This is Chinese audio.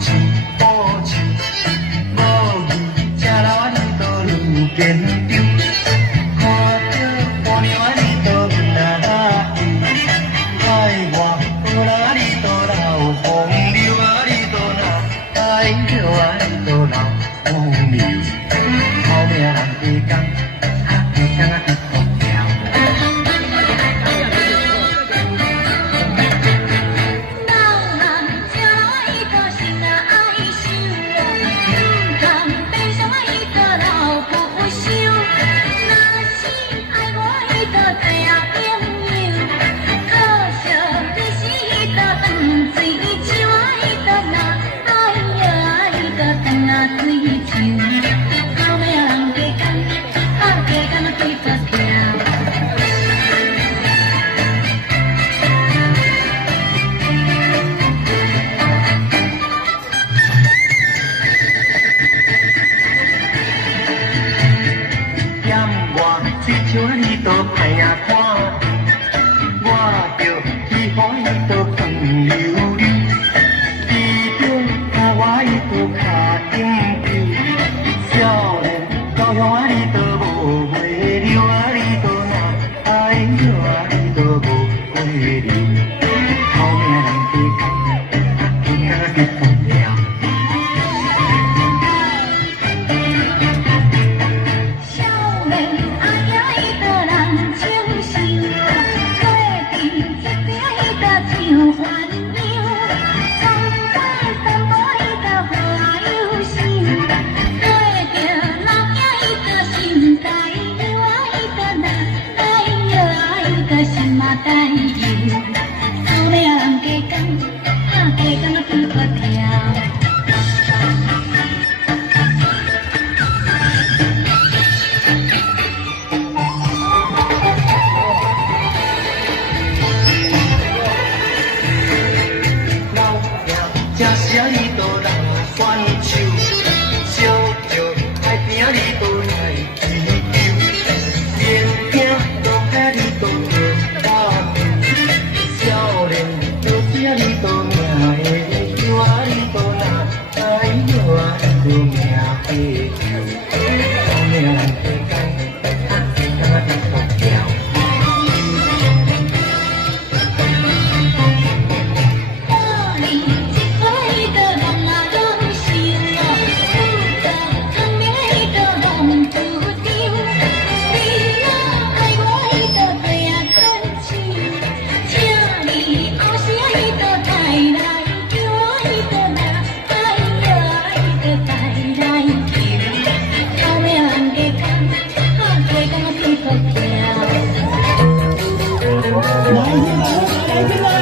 像宝树，无义吃老啊，你都愈坚强。看着姑娘啊，你都唔哪伊，爱我好人啊，你都闹风流啊，你都闹爱着啊，你都闹风流。后命人加工，加工啊一风条。水像啊，你都歹啊看，我着喜欢伊都光溜溜，池中甲我伊都脚顶跳，少年高雄啊，你都无袂溜啊，你都若爱着啊，你都无袂溜，后命人加工，加工一风条。正时啊，你都人选手，小石海边啊，你都来祈求，天惊落海你都着打球，少年有时啊，你都命会休啊，你都若爱着啊，你都命会休，后命人加工，加工一风条。来，来，来，来，来。